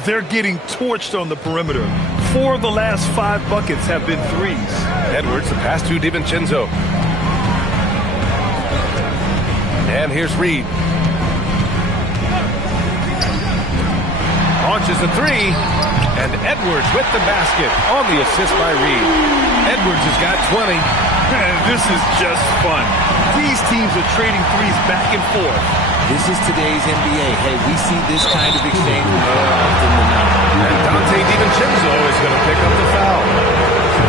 They're getting torched on the perimeter. 4 of the last 5 buckets have been threes. Edwards, the pass to DiVincenzo. And here's Reed. Launches a 3. And Edwards with the basket on the assist by Reed. Edwards has got 20. Man, this is just fun. These teams are trading threes back and forth. This is today's NBA. Hey, we see this kind of exchange more often than not. And Dante DiVincenzo is going to pick up the foul.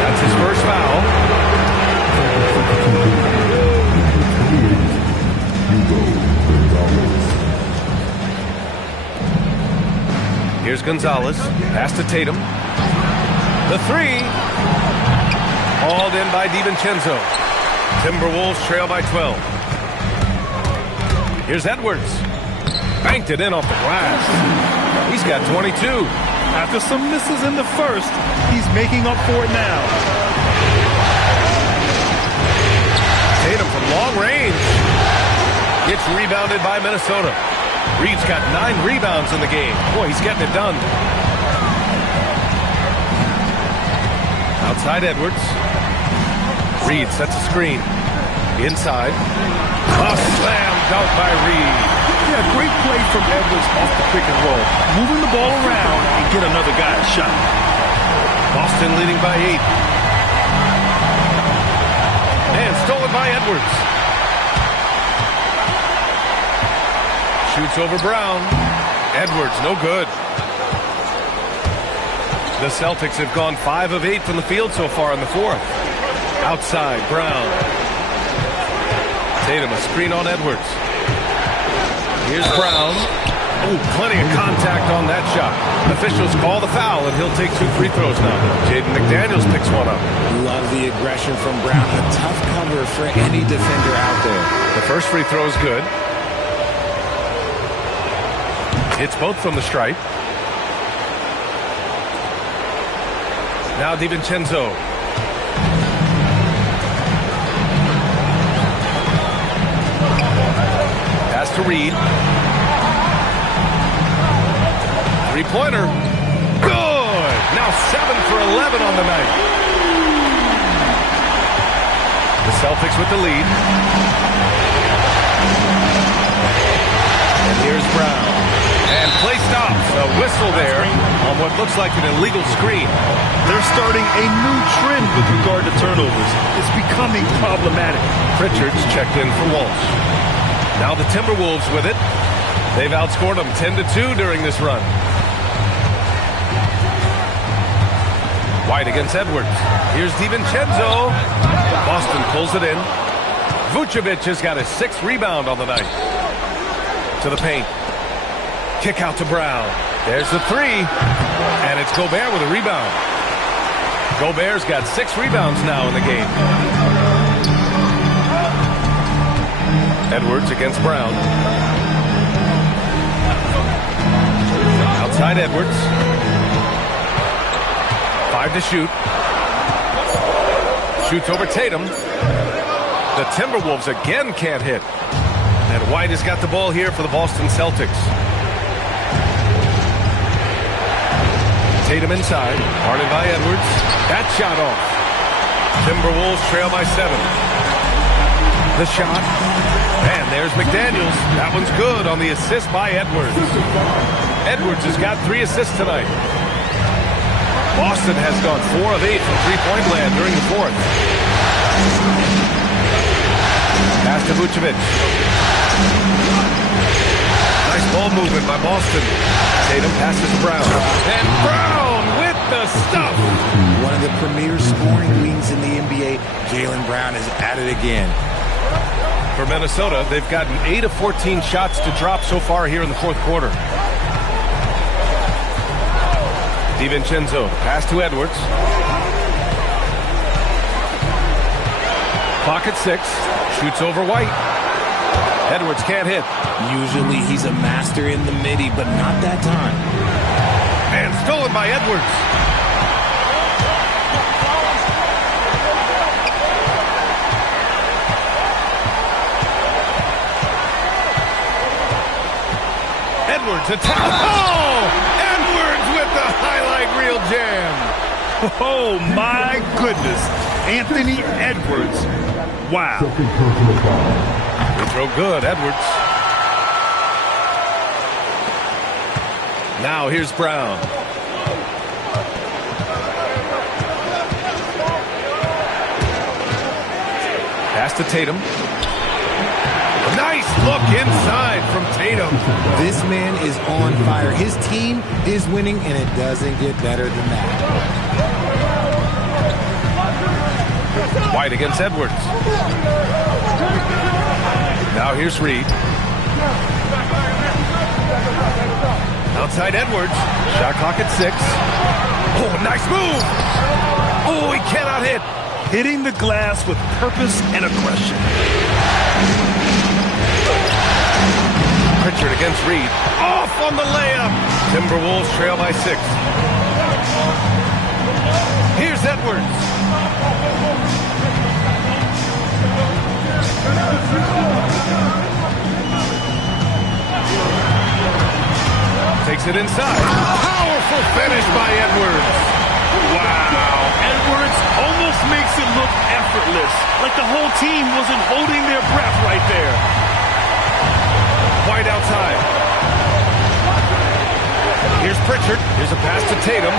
That's his first foul. Here's Gonzalez. Pass to Tatum. The 3. Hauled in by DiVincenzo. Timberwolves trail by 12. Here's Edwards. Banked it in off the glass. He's got 22. After some misses in the first, he's making up for it now. Tatum from long range. Gets rebounded by Minnesota. Reed's got 9 rebounds in the game. Boy, he's getting it done. Outside Edwards. Reed sets a screen. Inside. A slam dunk by Reed. Yeah, great play from Edwards off the pick and roll. Moving the ball around and get another guy a shot. Boston leading by 8. And stolen by Edwards. Shoots over Brown. Edwards, no good. The Celtics have gone 5 of 8 from the field so far in the fourth. Outside, Brown. Tatum, a screen on Edwards. Here's Brown. Oh, plenty of contact on that shot. Officials call the foul, and he'll take 2 free throws now. Jaden McDaniels picks one up. Love the aggression from Brown. A tough cover for any defender out there. The first free throw is good. Hits both from the stripe. Now DiVincenzo. Pass to Reed. Three-pointer. Good! Now 7 for 11 on the night. The Celtics with the lead. And here's Brown. And play stops. A whistle there on what looks like an illegal screen. They're starting a new trend with regard to turnovers. It's becoming problematic. Pritchard's checked in for Walsh. Now the Timberwolves with it. They've outscored them 10-2 during this run. White against Edwards. Here's DiVincenzo. Boston pulls it in. Vucevic has got his 6th rebound on the night. To the paint. Kick out to Brown. There's the 3. And it's Gobert with a rebound. Gobert's got 6 rebounds now in the game. Edwards against Brown. Outside Edwards. 5 to shoot. Shoots over Tatum. The Timberwolves again can't hit. And White has got the ball here for the Boston Celtics. Tatum inside. Guarded by Edwards. That shot off. Timberwolves trail by 7. The shot. And there's McDaniels. That one's good on the assist by Edwards. Edwards has got 3 assists tonight. Boston has gone 4 of 8 from three-point land during the 4th. Pass to Vucevic. Nice ball movement by Boston. Tatum passes to Brown. And Brown with the stuff. One of the premier scoring wings in the NBA, Jaylen Brown is at it again. For Minnesota, they've gotten 8 of 14 shots to drop so far here in the 4th quarter. DiVincenzo, pass to Edwards. Clock at 6. Shoots over White. Edwards can't hit. Usually he's a master in the midi, but not that time. And stolen by Edwards. Edwards attack. Oh! Edwards with the highlight reel jam. Oh, my goodness. Anthony Edwards. Wow. They throw good, Edwards. Now here's Brown. Pass to Tatum. Nice look inside from Tatum. This man is on fire. His team is winning, and it doesn't get better than that. White against Edwards. Now here's Reed. Outside Edwards. Shot clock at 6. Oh, nice move. Oh, he cannot hit. Hitting the glass with purpose and aggression. Pritchard against Reed. Off on the layup. Timberwolves trail by 6. Here's Edwards. Takes it inside. Powerful finish by Edwards. Wow. Edwards almost makes it look effortless, like the whole team wasn't holding their breath right there. White outside. Here's Pritchard. Here's a pass to Tatum.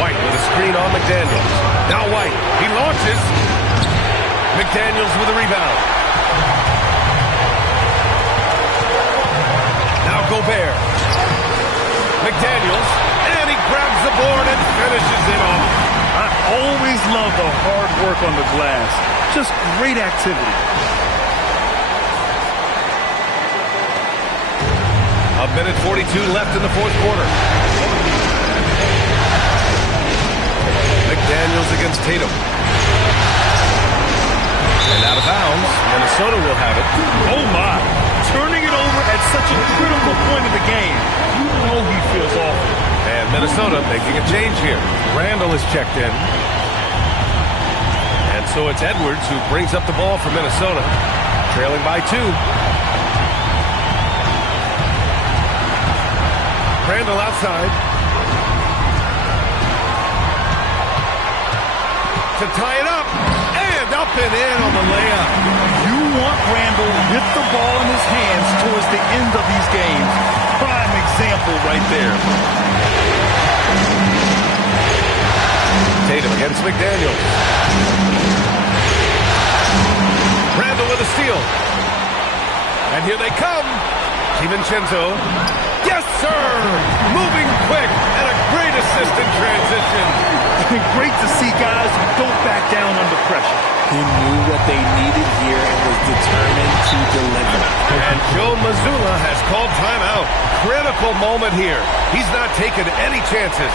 White with a screen on McDaniels. Now White. He launches. McDaniels with a rebound. Now Gobert. McDaniels. And he grabs the board and finishes it off. I always love the hard work on the glass. Just great activity. A minute 42 left in the 4th quarter. McDaniels against Tatum. And out of bounds, Minnesota will have it. Oh my, turning it over at such a critical point of the game. You know he feels awful. And Minnesota making a change here. Randall is checked in. And so it's Edwards who brings up the ball for Minnesota. Trailing by 2. Randall outside. To tie it up. And up and in on the layup. You want Randall with the ball in his hands towards the end of these games. Prime example right there. Tatum against McDaniels. Randall with a steal. And here they come. DiVincenzo. Yes, sir! Moving quick and a great assist in transition. Great to see guys who don't back down under pressure. He knew what they needed here and was determined to deliver. And Joe Mazzulla has called timeout. Critical moment here. He's not taking any chances.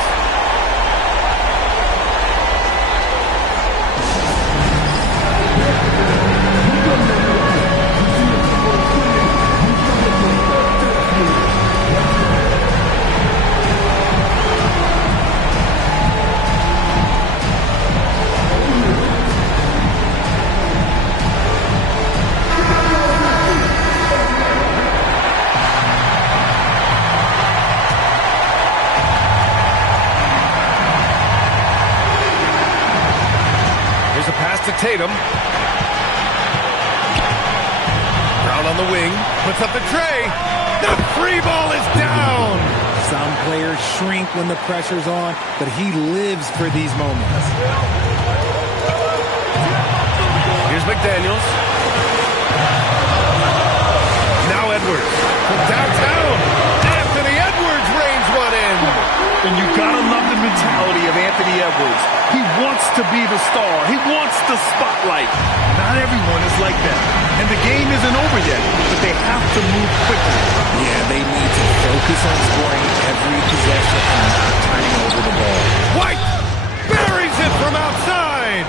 To Tatum. Brown on the wing. Puts up the tray. The free ball is down. Some players shrink when the pressure's on, but he lives for these moments. Here's McDaniels. Now Edwards. From downtown. Anthony Edwards reigns one in. And you gotta love the mentality of Anthony Edwards. He wants to be the star. He wants the spotlight. Not everyone is like that. And the game isn't over yet, but they have to move quickly. Yeah, they need to focus on scoring every possession and not turning over the ball. White buries it from outside.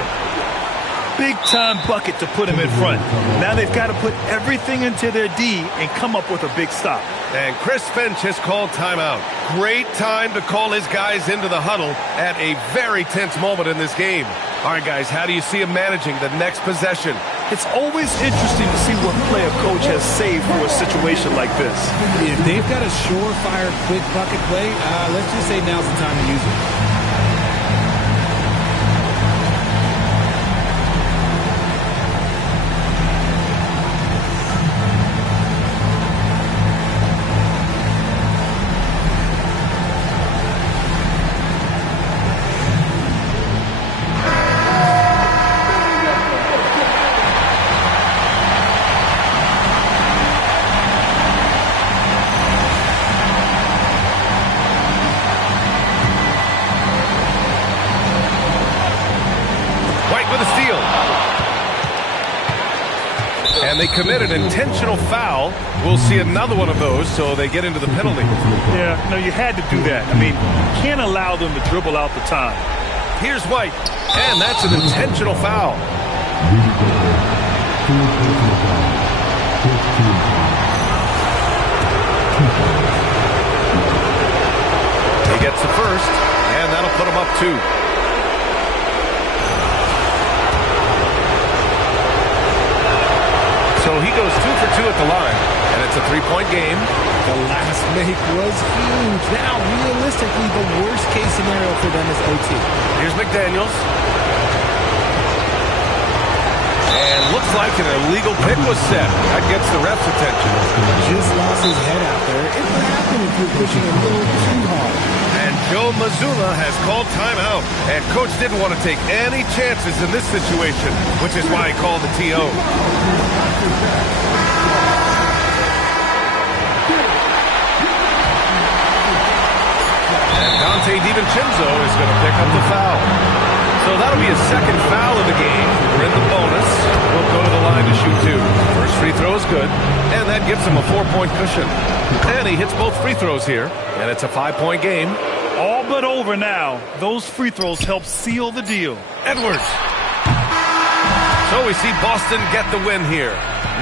Big-time bucket to put him in front. Now they've got to put everything into their D and come up with a big stop. And Chris Finch has called timeout. Great time to call his guys into the huddle at a very tense moment in this game. All right, guys, how do you see him managing the next possession? It's always interesting to see what play a coach has saved for a situation like this. If they've got a surefire quick bucket play, let's just say now's the time to use it. And they commit an intentional foul. We'll see another one of those, so they get into the penalty. Yeah, no, you had to do that. I mean, you can't allow them to dribble out the time. Here's White, and that's an intentional foul. He gets the first, and that'll put him up 2. So he goes 2 for 2 at the line, and it's a 3-point game. The last make was huge. Now, realistically, the worst-case scenario for them is OT. Here's McDaniels. And looks like an illegal pick was set. That gets the ref's attention. Just lost his head out there. It would happen if you're pushing a little too hard. And Joe Mazzulla has called timeout. And Coach didn't want to take any chances in this situation, which is why he called the TO. And Dante DiVincenzo is going to pick up the foul. So that'll be his second foul of the game. We're in the bonus. We'll go to the line to shoot 2. First free throw is good, and that gives him a 4-point cushion. And he hits both free throws here, and it's a 5-point game. All but over now. Those free throws help seal the deal. Edwards. So we see Boston get the win here.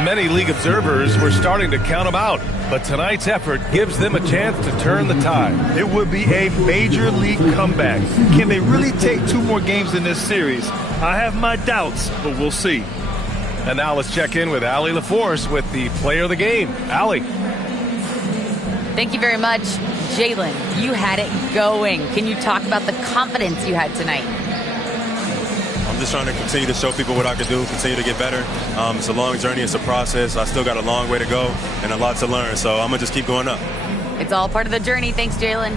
Many league observers were starting to count them out, but tonight's effort gives them a chance to turn the tide. It would be a major league comeback. Can they really take 2 more games in this series? I have my doubts, but we'll see. And now let's check in with Allie LaForce with the player of the game. Allie. Thank you very much. Jalen, you had it going. Can you talk about the confidence you had tonight? I'm just trying to continue to show people what I can do, continue to get better. It's a long journey. It's a process. I still got a long way to go and a lot to learn, so I'm going to just keep going up. It's all part of the journey. Thanks, Jalen.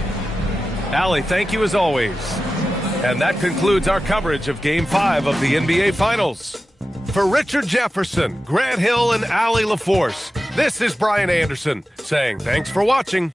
Allie, thank you as always. And that concludes our coverage of Game 5 of the NBA Finals. For Richard Jefferson, Grant Hill, and Allie LaForce, this is Brian Anderson saying thanks for watching.